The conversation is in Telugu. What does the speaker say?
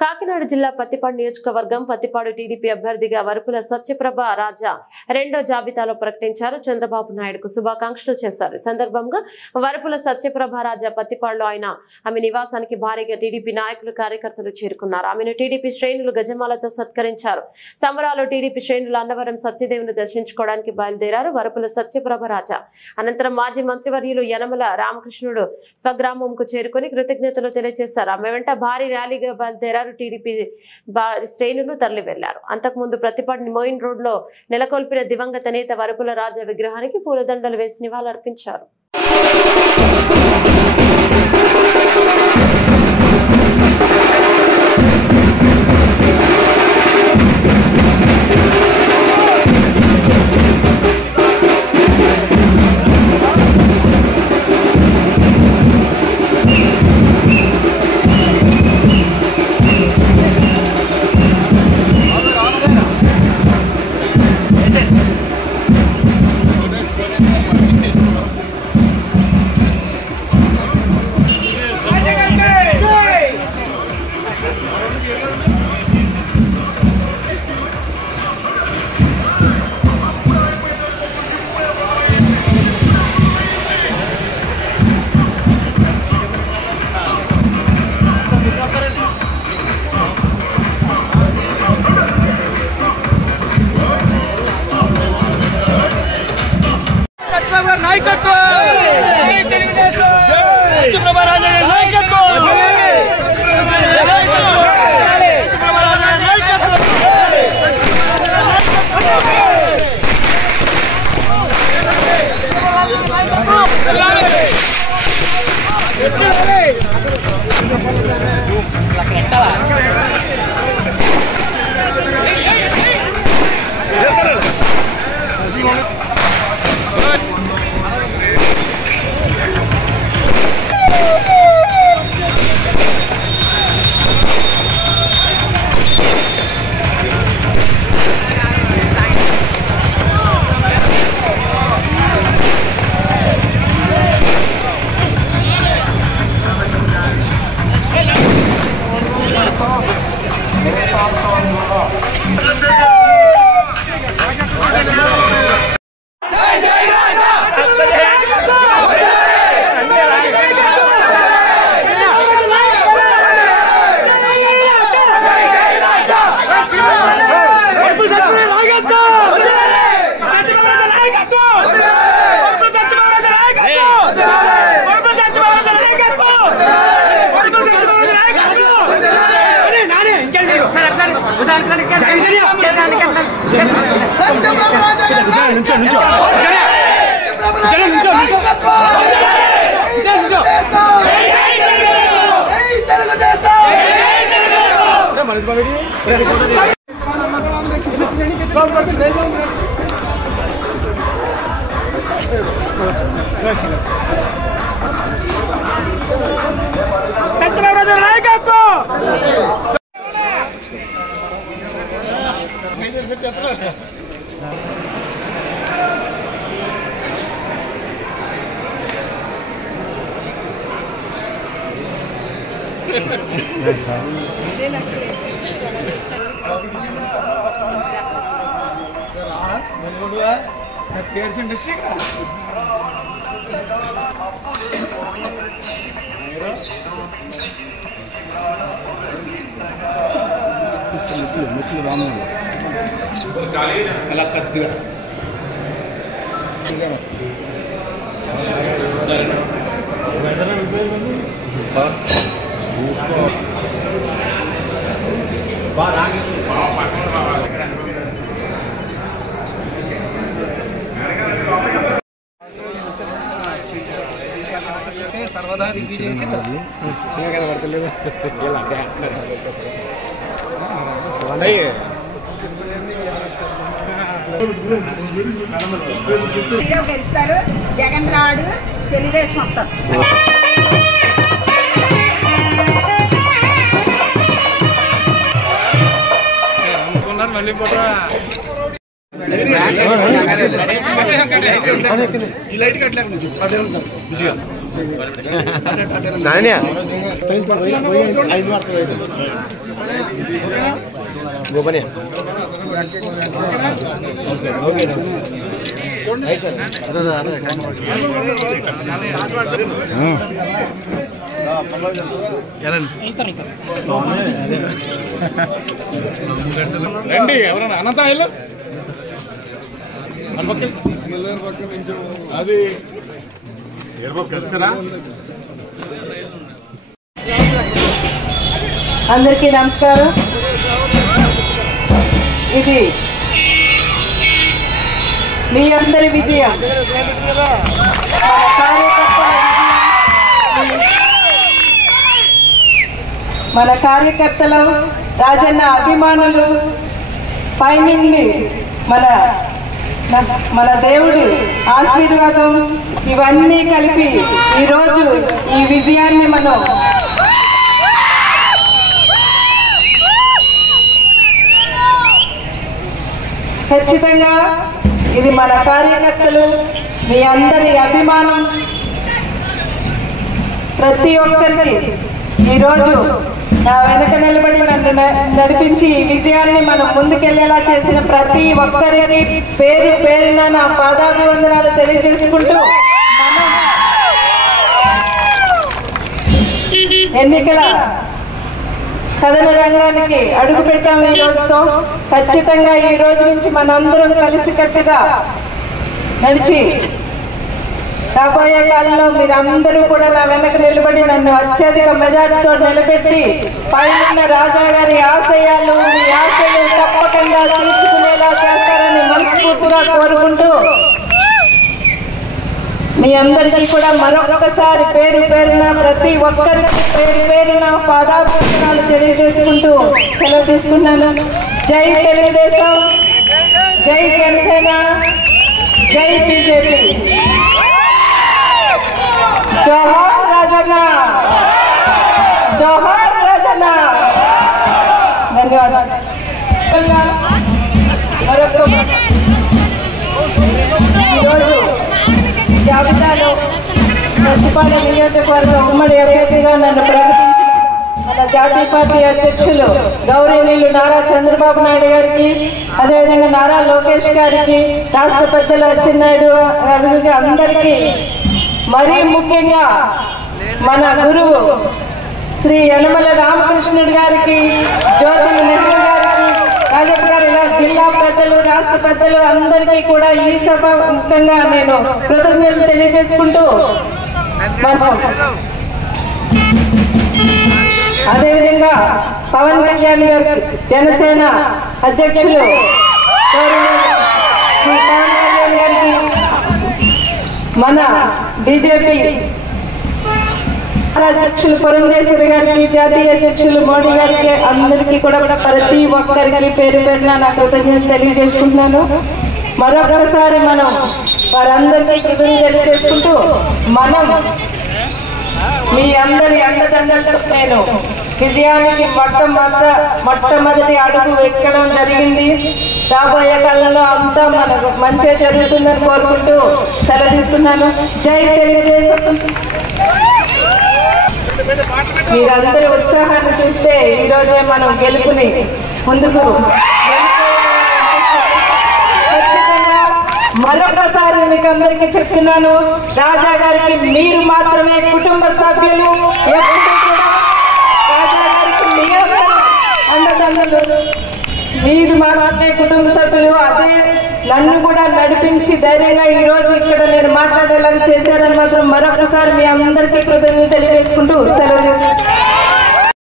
కాకినాడ జిల్లా పత్తిపాడు నియోజకవర్గం పత్తిపాడు టీడీపీ అభ్యర్థిగా వరపుల సత్యప్రభ రాజా రెండో జాబితాలో ప్రకటించారు. చంద్రబాబు నాయుడుకు శుభాకాంక్షలు చేశారు. ఈ సందర్భంగా వరపుల సత్యప్రభ రాజా పత్తిపాడులో ఆమె నివాసానికి భారీగా టీడీపీ నాయకులు కార్యకర్తలు చేరుకున్నారు. ఆమెను టీడీపీ శ్రేణులు గజమాలతో సత్కరించారు. సంబరాల్లో టీడీపీ శ్రేణులు అన్నవరం సత్యదేవుని దర్శించుకోవడానికి బయలుదేరారు. వరపుల సత్యప్రభ రాజా అనంతరం మాజీ మంత్రివర్యులు యనమల రామకృష్ణుడు స్వగ్రామంకు చేరుకుని కృతజ్ఞతలు తెలియజేశారు. ఆమె వెంట భారీ ర్యాలీగా బయలుదేరారు. టీడీపీ శ్రేణులు తరలి వెళ్లారు. అంతకుముందు ప్రతిపాడు మోయిన్ రోడ్ లో నెలకొల్పిన దివంగత నేత వరపుల రాజా విగ్రహానికి పూలదండలు వేసి నివాళులర్పించారు. सर्वदा रिव्यू చేసి జగన్ రాడు తెలుగుదేశం వస్తారు. మళ్ళీ పోతా ఈ లైట్ కట్టలేదు రండి ఎవరన్నా అనంత ఇల్లు అది కలిసారా. అందరికీ నమస్కారం. ఇది మీ అందరి విజయం, మన కార్యకర్తలు, రాజన్న అభిమానులు, పైనుండి మన దేవుడి ఆశీర్వాదం ఇవన్నీ కలిపి ఈరోజు ఈ విజయాన్ని మనం ఖచ్చితంగా ఇది మన కార్యకర్తలు, మీ అందరి అభిమానం, ప్రతి ఒక్కరికి ఈరోజు నా వెనక నిలబడి నన్ను నడిపించి ఈ విజయాన్ని మనం ముందుకెళ్లేలా చేసిన ప్రతి ఒక్కరికి పేరు పేరున నా పాదాభివందనాలు తెలియజేసుకుంటూ ఎన్నికల కథన రంగానికి అడుగు పెట్టాము. ఈ రోజుతో ఖచ్చితంగా ఈ రోజు నుంచి మనందరం కలిసికట్టుగా నడిచి రాబోయే కాలంలో మీరందరూ కూడా నా వెనక నిలబడి నన్ను అత్యధిక మెజార్టీతో నిలబెట్టి పైన రాజా గారి ఆశయాలు, మీ ఆశయాలు తప్పకుండా తీర్చుకునేలా చేస్తారని మనస్ఫూర్తిగా కోరుకుంటూ మీ అందరికీ కూడా మరొకసారి పేరు పేరున ప్రతి ఒక్కరికి పేరు పేరున పాదాభివందనాలు తెలియజేసుకుంటూ సెలవు తీసుకున్నాను. జై తెలుగుదేశం, జై జనసేన, జై బీజేపీ. జోహార్ రాజన్న, జోహార్ రాజన్న. ధన్యవాదాలు. మరొక ఈరోజు జాబితాలో ప్రతిపాదన నియోజకవర్గ ఉమ్మడి అభ్యర్థిగా నన్ను ప్రకటించిన మన జాతీయ పార్టీ అధ్యక్షులు గౌరవనీయులు నారా చంద్రబాబు నాయుడు గారికి, అదేవిధంగా నారా లోకేష్ గారికి, రాష్ట్ర పెద్దలు అచ్చెన్నాయుడు గారికి, అందరికీ మరీ ముఖ్యంగా మన గురువు శ్రీ యనమల రామకృష్ణుడు గారికి, జ్యోతి నెహ్రూ గారికి, రాజప్ప గారు, ఇలా జిల్లా పెద్దలు, రాష్ట్ర పెద్దలు అందరికీ కూడా ఈ సభ ముఖ్యంగా నేను కృతజ్ఞతలు తెలియజేసుకుంటూ అదేవిధంగా పవన్ కళ్యాణ్ గారు, జనసేన అధ్యక్షులు శ్రీ పవన్ కళ్యాణ్ గారికి, మన బీజేపీ అధ్యక్షులు పురంధేశ్వరి గారికి, జాతీయ అధ్యక్షులు మోడీ గారికి, అందరికీ కూడా ప్రతి ఒక్కరికి పేరు పేరున నా కృతజ్ఞతలు తెలియజేసుకుంటున్నాను. మరొకసారి మనం వారందరికీ కృతజ్ఞతలు తెలియజేసుకుంటూ మనం మీ అందరి అండదండలతో నేను విజయానికి మొట్టమొదటి అడుగు ఎక్కడం జరిగింది. రాబోయే కాలంలో అంతా మనకు మంచి జరుగుతుందని కోరుకుంటూ సెలవు తీసుకున్నాను. జై తెలుగుదేశం. మీరందరి ఉత్సాహాన్ని చూస్తే ఈ రోజే మనం గెలుపుని ముందుకు ఖచ్చితంగా మరొకసారి మీకు అందరికీ చెప్తున్నాను, రాజా గారికి మీరు మాత్రమే కుటుంబ సభ్యులు. ఎప్పుడు కూడా రాజా గారికి మీ అండదండలు, మీరు మాత్రమే కుటుంబ సభ్యులు. అదే నన్ను కూడా నడిపించి ధైర్యంగా ఈ రోజు ఇక్కడ నేను మాట్లాడేలాగా చేశారని మాత్రం మరొకసారి మీ అందరికీ కృతజ్ఞతలు తెలియజేసుకుంటూ సెలవు తీసుకుంటాను.